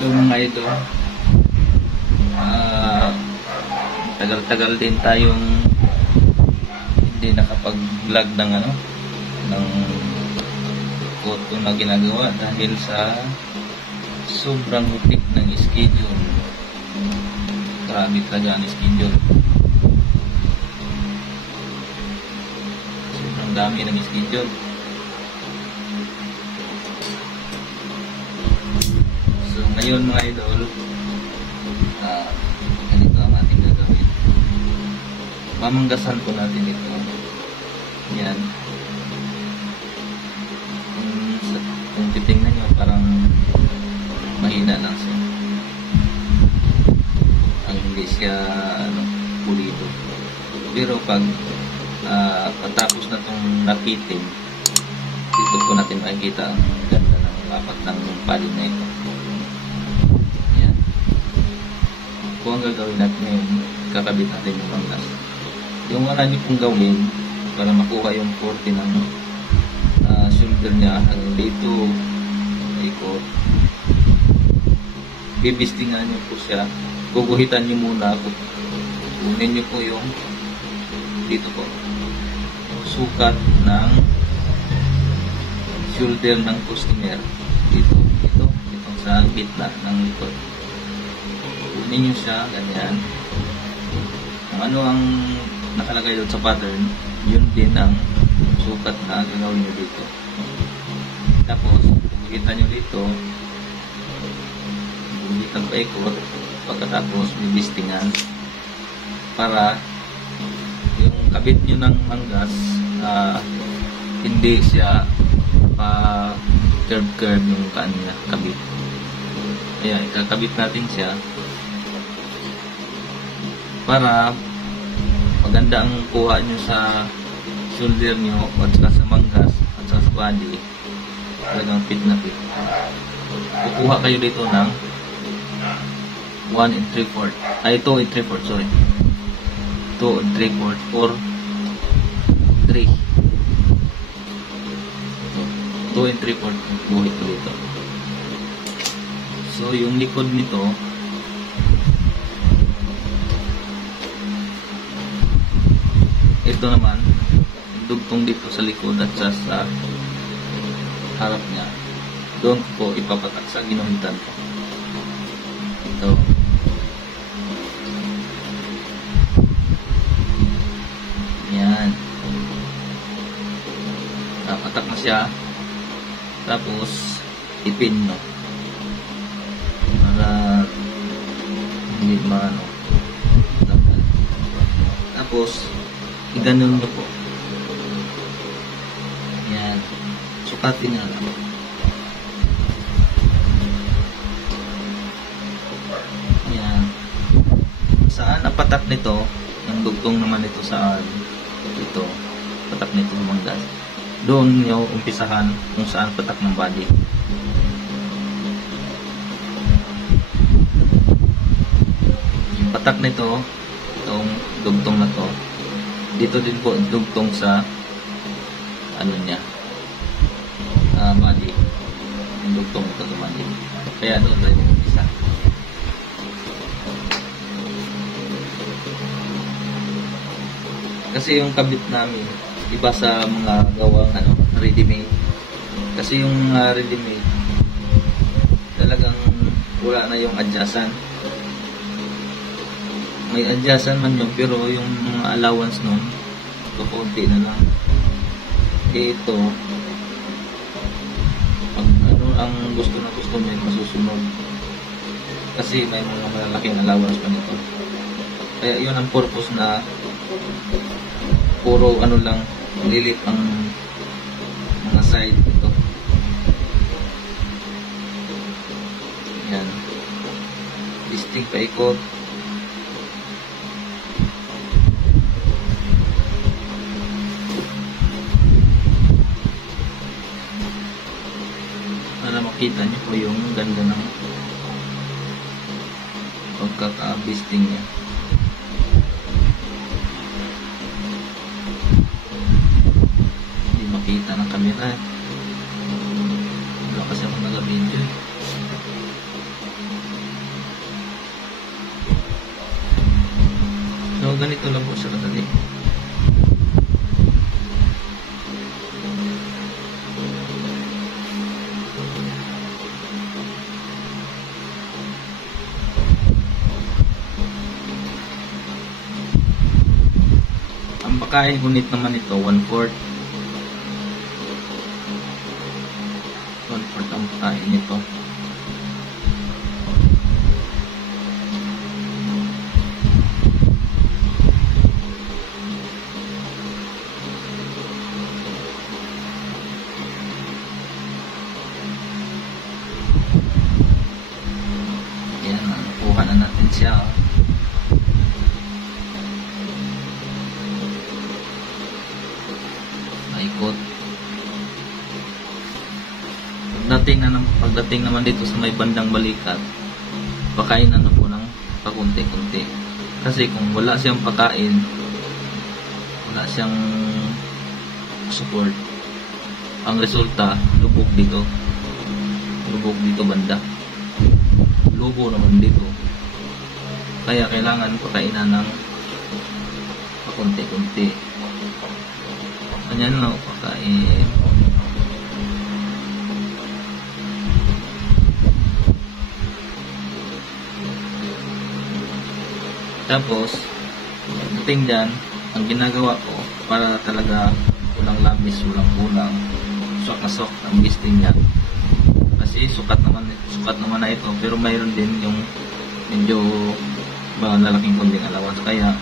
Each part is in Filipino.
Yung mga ito, tagal-tagal din tayong hindi nakapag-vlog ng ng photo na ginagawa dahil sa sobrang hupik ng schedule. Grabe talaga ang schedule. Sobrang dami ng schedule. So ngayon mga idol, ganito ang ating gagawin. Mamanggasan po natin ito. Yan. Kung titingnan nyo, parang mahina lang siya. Ang hindi siya pulido. Pero pag patapos na itong napiting, dito po natin makikita ang ganda ng lapat ng palin na ito. Yan. Kung ang gagawin natin ngayon, kakabit natin yung manggas. Yung wala nyo pong gawin para makuha yung 40 ng shoulder niya hanggang dito ikot, bibistingan nyo po siya, guguhitan nyo muna, kunin nyo po yung dito po sukat ng shoulder ng customer dito, itong sa gitna ng likod. Kunin nyo siya ganyan. Kung ano ang nakalagay doon sa pattern, yun din ang sukat na gagawin nyo dito. Tapos kita nyo dito, guhitan pa ikot, pagkatapos bibistingan para yung kabit nyo ng manggas hindi siya pa curve yung kanya kabit. Kaya ikakabit natin siya para maganda ang kuha nyo sa shoulder nyo at saka sa manggas at saka sa body. Talagang fit na fit. Kukuha kayo dito ng 1 3/4. Ay, 2 3/4, sorry. 2 3/4 or 3. 2 3/4 buhit ko dito. So, yung likod nito, ito naman, dugtong dito sa likod at sa harap niya. Doon po ipapatak sa ginuhitan ko. Ito. Yan. Patak na siya. Tapos, ipin no. Para hindi maano. Tapos, iganon nyo po. Yan. Sukatin nga lang. Yan. Saan ang patak nito? Ang dugtong naman ito saan? Ito. Patak nito ng manggas. Doon nyo umpisahan kung saan patak ng body. Yung patak nito, itong dugtong na to, dito din po dugtong sa ano niya, body. Yung dugtong ito sa body. Kaya doon tayo umpisa. Kasi yung kabit namin iba sa mga gawang ready-made. Kasi yung ready-made talagang wala na yung adjacent. May adjacent man yun, pero yung mga allowance nun kukunti na lang. Ito pag ang gusto na gusto mo yung masusunod, kasi may mga malalaking allowance pa nito. Kaya yun ang purpose na puro lang lilit ang mga side ito. Yan. Listing paikot. Para makita niyo po yung ganda ng pagkaka-bisting niya. Kita ng camera. Wala kasi ako nag-video. ganito lang po siya kadali. Ang pagkain unit naman ito, 1/4. 1/4 ang pagkain nito. Ayan, nakuha na natin siya. Maikot. Pagdating naman dito sa may bandang balikat, pakain na po ng pakunti-kunti. Kasi kung wala siyang pakain, wala siyang support, ang resulta, lubog dito banda. Lubo naman dito. Kaya kailangan pakainan ng pakunti-kunti. Ganyan lang pakain. Tapos, dating dyan, ang ginagawa ko para talaga walang labis, walang kulang, sok na sok ang gisting niya. Kasi sukat naman na ito, pero mayroon din yung medyo malalaking konting allowance. Kaya,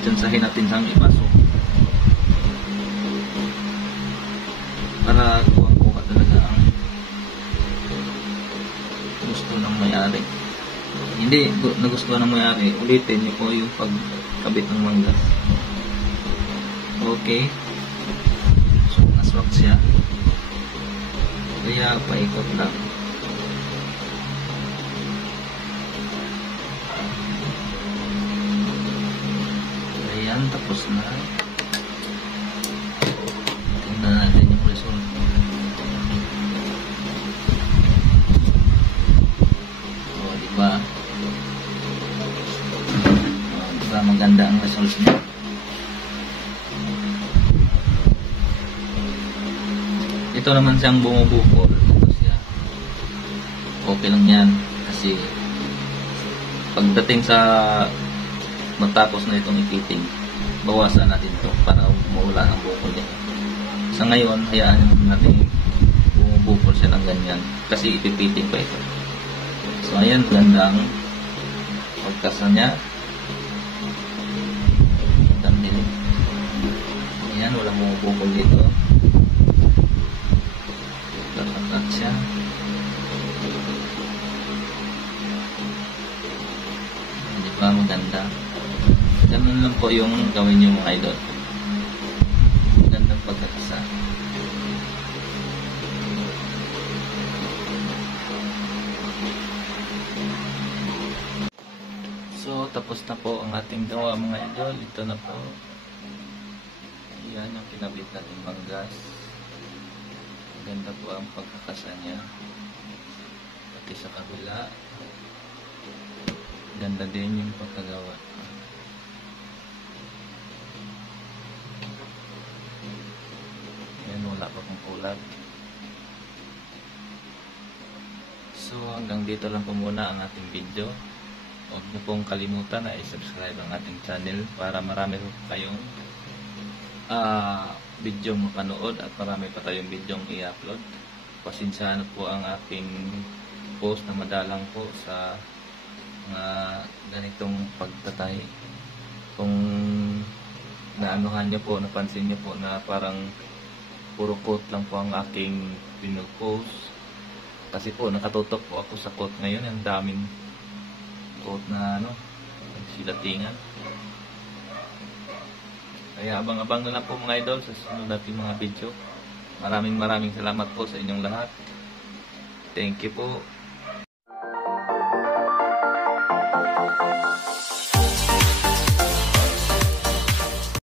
tsansahin natin siyang ipasok. Para kuha talaga ang gusto ng may-ari. Hindi nagustuhan ng may-ari, ulitin niyo po yung pagkabit ng manggas. Okay. So, naswak siya. Kaya, paikot lang. Ayan, tapos na. Tingnan natin yung result. O, diba? Maganda ang result niya. Ito naman siyang bumubukol. Ito siya. Okay lang yan. Kasi pagdating sa matapos na itong ipiting, bawasan natin ito para mawala ang bukol niya. Sa ngayon, hayaan natin bumubukol siya ng ganyan. Kasi ipipiting pa ito. So ayan, gandang pagkasa niya. Ayan, walang bumubukol dito. Lakat siya. Hindi ba maganda? Ganun lang po yung gawin nyo mga idol. Gandang pagkakasa. So, tapos na po ang ating gawa mga idol. Ito na po. Yan yung kinabit natin manggas. Ganda po ang pagkakasa niya. Pati sa kabila. Ganda din yung pagkagawa. Yan, wala pa pong kulat. So hanggang dito lang po muna ang ating video. Huwag niyo pong kalimutan na i-subscribe ang ating channel para marami po kayong video mapanood at marami pa tayong video i-upload. Pasensyahan po ang aking post na madalang po sa mga ganitong pagtatay. Kung naanuhan nyo po, napansin nyo po na parang puro quote lang po ang aking pinupost. Kasi po nakatutok po ako sa quote ngayon. Ang daming quote na silatingan. Kaya abang-abang na lang po mga idol sa sunod nating mga video. Maraming salamat po sa inyong lahat. Thank you po.